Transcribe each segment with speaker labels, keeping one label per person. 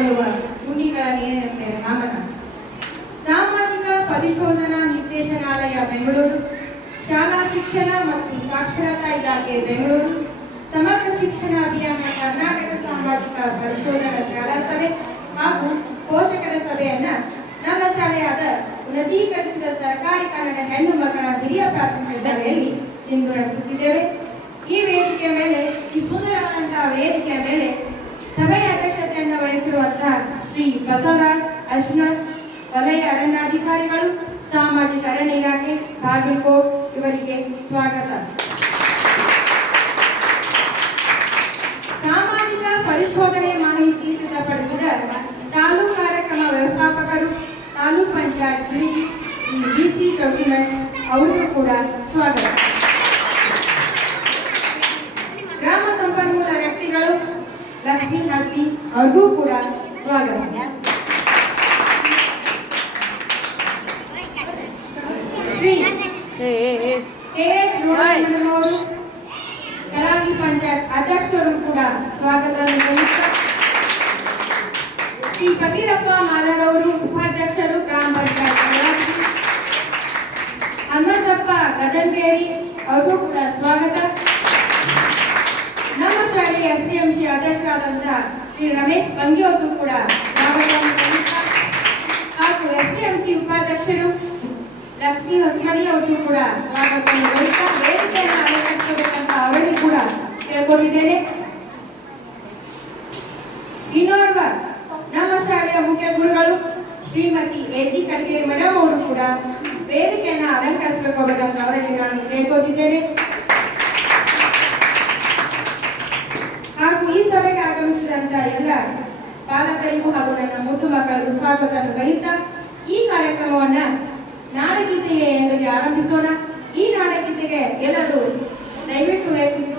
Speaker 1: ಪಾಲ್ಗೊಳ್ಳುವ ಗುಂಡಿಗಳ ನೇರ ನಾಮನ ಸಾಮಾಜಿಕ ಪರಿಶೋಧನಾ ನಿರ್ದೇಶನಾಲಯ ಬೆಂಗಳೂರು. ಶಾಲಾ ಶಿಕ್ಷಣ ಮತ್ತು ಸಾಕ್ಷರತಾ ಇಲಾಖೆ ಬೆಂಗಳೂರು. ಸಮಗ್ರ ಶಿಕ್ಷಣ ಅಭಿಯಾನ ಕರ್ನಾಟಕ ಸಾಮಾಜಿಕ ಪರಿಶೋಧನಾ ಶಾಲಾ ಸಭೆ ಹಾಗೂ ಪೋಷಕರ ಸಭೆಯನ್ನ ನಮ್ಮ ಶಾಲೆಯಾದ ಉನ್ನತೀಕರಿಸಿದ ಸರ್ಕಾರಿ ಕನ್ನಡ ಹೆಣ್ಣು ಮಕ್ಕಳ ಹಿರಿಯ ಪ್ರಾಥಮಿಕ ಶಾಲೆಯಲ್ಲಿ ಇಂದು ನಡೆಸುತ್ತಿದ್ದೇವೆ. ಈ ವೇದಿಕೆಯ ಮೇಲೆ, ಈ ಸುಂದರವಾದಂತಹ ವೇದಿಕೆಯ ಮೇಲೆ ಸಭೆಯ ಅಧ್ಯಕ್ಷತೆಯನ್ನು ವಹಿಸಿರುವಂತಹ ಶ್ರೀ ಬಸವರಾಜ್ ಅಶ್ವಥ್ ವಲಯ ಅರಣ್ಯಾಧಿಕಾರಿಗಳು, ಸಾಮಾಜಿಕ ಅರಣ್ಯ ಇಲಾಖೆ, ಬಾಗಲಕೋಟ್, ಇವರಿಗೆ ಸ್ವಾಗತ. ಸಾಮಾಜಿಕ ಪರಿಶೋಧನೆ ಮಾಹಿತಿ ಸಿದ್ಧಪಡಿಸಿದ ತಾಲೂಕು ಕಾರ್ಯಕ್ರಮ ವ್ಯವಸ್ಥಾಪಕರು, ತಾಲೂಕು ಪಂಚಾಯತ್ ಬಿಸಿ ಚೌಕಿಮಠ್, ಅವರಿಗೂ ಕೂಡ ಸ್ವಾಗತ ಗ್ರಾಮ ಸಂಪನ್ಮೂಲ ವ್ಯಕ್ತಿಗಳು ಲಕ್ಷ್ಮೀ ಹತ್ತಿ ಅವ್ರಿಗೂ ಕೂಡ ಸ್ವಾಗತ ಶ್ರೀ ಕೆ ಎಸ್ ರೋಣಮ್ಮನವರು ಕಲಾಗಿ ಪಂಚಾಯತ್ ಅಧ್ಯಕ್ಷರು ಕೂಡ ಸ್ವಾಗತ ಶ್ರೀ ಫಕೀರಪ್ಪ ಮಾದರವರು ಉಪಾಧ್ಯಕ್ಷರು ಗ್ರಾಮ ಪಂಚಾಯತ್ ಕಲಾಗಿ ಹನುಮಂತಪ್ಪ ಗದನ್ಬೇರಿ ಅವರು ಕೂಡ ಸ್ವಾಗತ. ನಮ್ಮ ಶಾಲೆಯ ಎಸ್ ಡಿ ಎಂ ಸಿ ಅಧ್ಯಕ್ಷರಾದಂತಹ ಶ್ರೀ ರಮೇಶ್ ಬಂಗಿ ಅವರು ಕೂಡ ಸ್ವಾಗತ ಕೋರುತ್ತಾ, ಹಾಗೂ ಎಸ್ ಡಿ ಎಂ ಸಿ ಉಪಾಧ್ಯಕ್ಷರು ಲಕ್ಷ್ಮೀ ಹೊಸಮನಿ ಅವ್ರಿಗೂ ಕೂಡ ಬಳಿಕ ವೇದಿಕೆಯನ್ನು ಅಲಂಕರಿಸಬೇಕಂತ ಅವರಿಗೂ ಕೂಡ ಕೇಳ್ಕೊಂಡಿದ್ದೇನೆ. ಇನ್ನೋರ್ವ ನಮ್ಮ ಶಾಲೆಯ ಮುಖ್ಯ ಗುರುಗಳು ಶ್ರೀಮತಿ ವೇದಿ ಕಡಗೇರಿ ಮೇಡಮ್ ಅವರು ಕೂಡ ವೇದಿಕೆಯನ್ನು ಅಲಂಕರಿಸಬೇಕಂತ ಅವರಲ್ಲಿ ನಾನು ಕೇಳ್ಕೊಂಡಿದ್ದೇನೆ. ಹಾಗೂ ಈ ಸಭೆಗೆ ಆಗಮಿಸಿದಂತ ಎಲ್ಲ ಪಾಲಕರಿಗೂ ಹಾಗೂ ನನ್ನ ಮುದ್ದು ಮಕ್ಕಳಿಗೂ ಕಲಿತಾ ಈ ಕಾರ್ಯಕ್ರಮವನ್ನ ಆರಂಭಿಸೋಣ ಈ ನಾಡಗೀತೆಗೆ ಎಲ್ಲರೂ ದಯವಿಟ್ಟು ಎತ್ತಿದ್ದು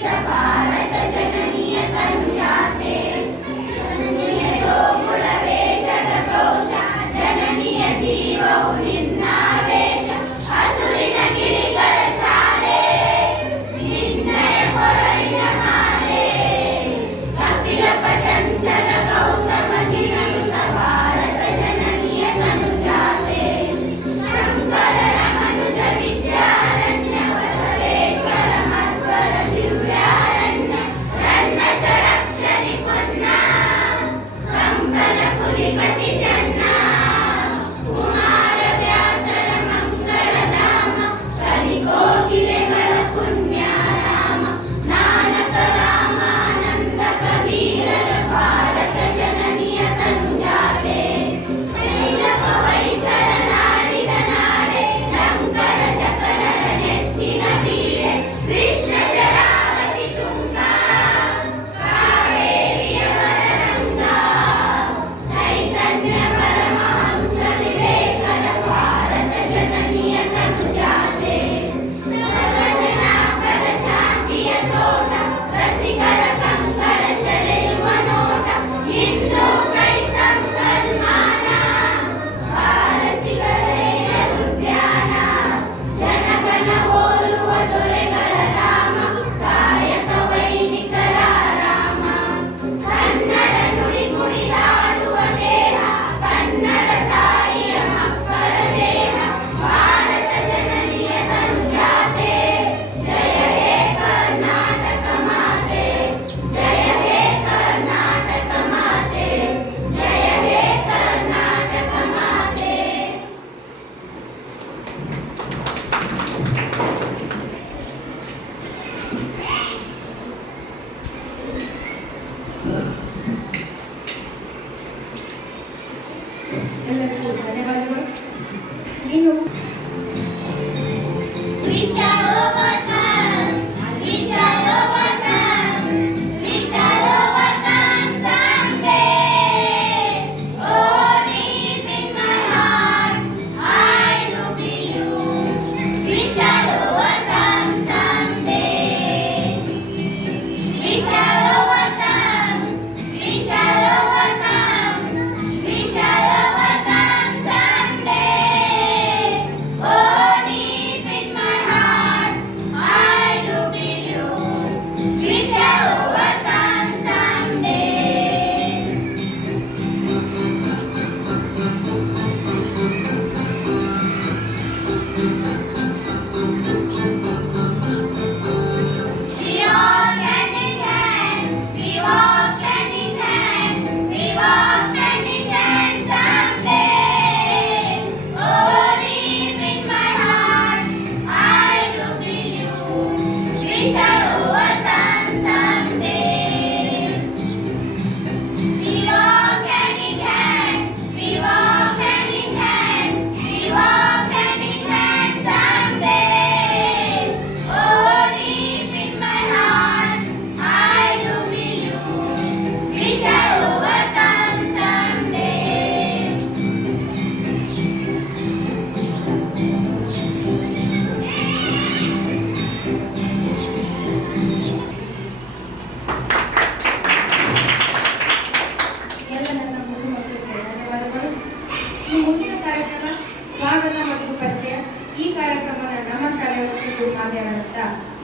Speaker 2: Sita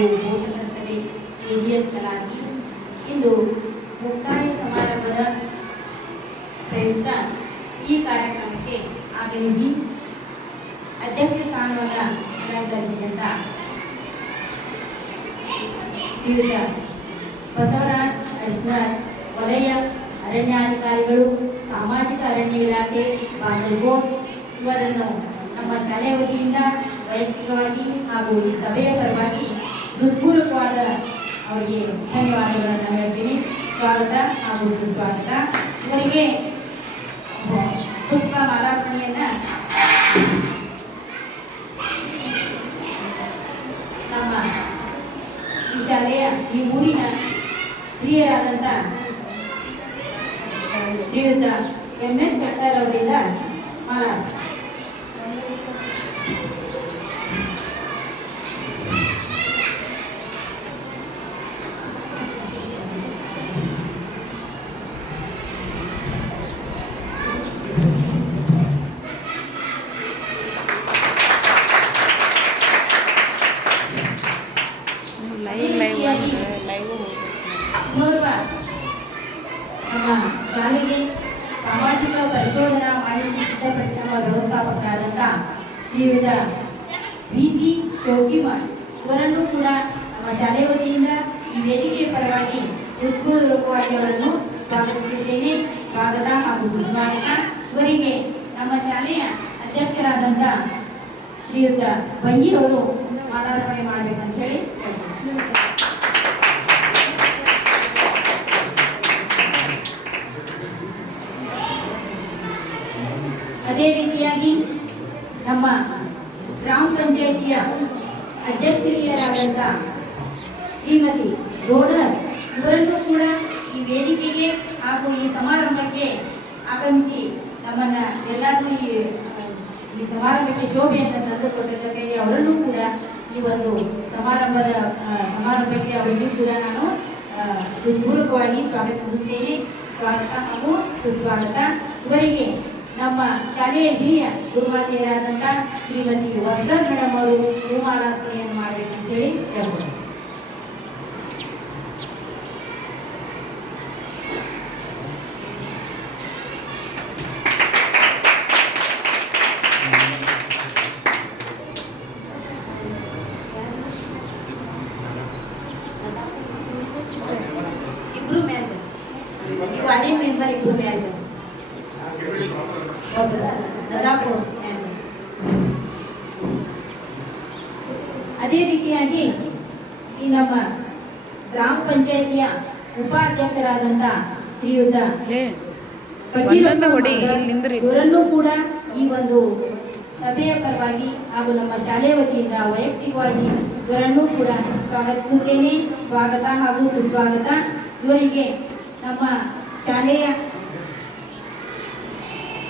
Speaker 2: ಹಾಗೂ ಪೋಷಕರ ಸಭೆ ಇಂದು ಮುಕ್ತಾಯ ಸಮಾರಂಭದ ಪ್ರಯುಕ್ತ ಈ ಕಾರ್ಯಕ್ರಮಕ್ಕೆ ಆಗಮಿಸಿ ಅಧ್ಯಕ್ಷ ಸ್ಥಾನವನ್ನು ಅಲಂಕರಿಸಿದಂಥ ಶ್ರೀಯುತ ಬಸವರಾಜ್ ಅಶ್ವಥ್ ವಲಯ ಅರಣ್ಯಾಧಿಕಾರಿಗಳು, ಸಾಮಾಜಿಕ ಅರಣ್ಯ ಇಲಾಖೆ ಬಾಗಲಕೋಟ್ ಇವರನ್ನು ನಮ್ಮ ಶಾಲೆಯ ವತಿಯಿಂದ ವೈಯಕ್ತಿಕವಾಗಿ ಹಾಗೂ ಈ ಸಭೆಯ ಪರವಾಗಿ ಹೃತ್ಪೂರ್ವಕವಾದ ಅವರಿಗೆ ಧನ್ಯವಾದಗಳನ್ನು ಹೇಳ್ತೀನಿ. ಸ್ವಾಗತ ಹಾಗೂ ಸುಸ್ವಾಗತ. ಇವರಿಗೆ ಪುಷ್ಪ ಮಾಲಾರ್ಪಣೆಯನ್ನ ನಮ್ಮ ಈ ಶಾಲೆಯ ಈ ಊರಿನ ಹಿರಿಯರಾದಂಥ ಶ್ರೀಯುತ ಎಂ ಎಸ್ ಶೆಟ್ಟರ್ ಅವರಿಂದ ಮಾಲಾ
Speaker 3: ಲೈವ್ ಲೈವ್ ಅಂದ್ರೆ ಲೈವ್
Speaker 2: ಇನ್ನೋರ್ವ ನಮ್ಮ ಶಾಲೆಗೆ ಸಾಮಾಜಿಕ ಪರಿಶೋಧನಾ ಮಾಹಿತಿ ಸಿದ್ಧಪಡಿಸುವ ವ್ಯವಸ್ಥಾಪಕರಾದಂಥ ಶ್ರೀಯುತ ವಿ ಸಿ ಚೌಕಿಮಾಡ್ ಇವರನ್ನು ಕೂಡ ನಮ್ಮ ಶಾಲೆಯ ವತಿಯಿಂದ ಈ ವೇದಿಕೆಯ ಪರವಾಗಿ ಹೃತ್ಪೂರ್ವಕವಾಗಿ ಅವರನ್ನು ಸ್ವಾಗತಿಸುತ್ತೇನೆ. ಸ್ವಾಗತ ಹಾಗೂ ಸುಸ್ವಾಗತ. ಇವರಿಗೆ ನಮ್ಮ ಶಾಲೆಯ ಅಧ್ಯಕ್ಷರಾದಂಥ ಶ್ರೀಯುತ ಬಂಗಿ ಅವರು ಮಾಲಾರ್ಪಣೆ ಮಾಡಬೇಕಂತ ಹೇಳಿ ನಮ್ಮ ಗ್ರಾಮ ಪಂಚಾಯಿತಿಯ ಅಧ್ಯಕ್ಷರಿಯರಾದಂಥ ಶ್ರೀಮತಿ ರೋಡರ್ ಇವರನ್ನು ಕೂಡ ಈ ವೇದಿಕೆಗೆ ಹಾಗೂ ಈ ಸಮಾರಂಭಕ್ಕೆ ಆಗಮಿಸಿ ನಮ್ಮನ್ನ ಎಲ್ಲರೂ ಈ ಈ ಸಮಾರಂಭಕ್ಕೆ ಶೋಭೆಯನ್ನು ತಂದುಕೊಟ್ಟಿದ್ದಕ್ಕಾಗಿ ಅವರನ್ನು ಕೂಡ ಈ ಒಂದು ಸಮಾರಂಭದ ಸಮಾರಂಭಕ್ಕೆ ಅವರಿಗೂ ಕೂಡ ನಾನು ಪೂರ್ವಕವಾಗಿ ಸ್ವಾಗತಿಸುತ್ತೇನೆ. ಸ್ವಾಗತ ಹಾಗೂ ಸುಸ್ವಾಗತ. ಇವರಿಗೆ ನಮ್ಮ ಶಾಲೆಯ ಹಿರಿಯ ಗುರುವಾದಿಯರಾದಂಥ ಶ್ರೀಮತಿ ವಸ್ತ್ರಾಜ್ ಮೇಡಮ್ ಅವರು ಹೂಮಾರಾಧನೆಯನ್ನು ಮಾಡಬೇಕು ಅಂತೇಳಿ ಹೇಳ್ಬೋದು ಇಬ್ರು ಮ್ಯಾಲ್ ಈ ವಾರ್ಡಿನ ಮೆಂಬರ್ ಇಬ್ರು ಮ್ಯಾಲ್ ನದಾಪುರ್ ಅದೇ ರೀತಿಯಾಗಿ ಈ ನಮ್ಮ ಗ್ರಾಮ ಪಂಚಾಯತಿಯ ಉಪಾಧ್ಯಕ್ಷರಾದಂತ ಶ್ರೀಯುತ ಇವರಲ್ಲೂ. ಕೂಡ ಈ ಒಂದು ಸಭೆಯ ಪರವಾಗಿ ಹಾಗೂ ನಮ್ಮ ಶಾಲೆಯ ವತಿಯಿಂದ ವೈಯಕ್ತಿಕವಾಗಿ ಇವರನ್ನು ಕೂಡ ಸ್ವಾಗತಿಸುತ್ತೇನೆ ಸ್ವಾಗತ ಹಾಗೂ ಸುಸ್ವಾಗತ ಇವರಿಗೆ ನಮ್ಮ ಶಾಲೆಯ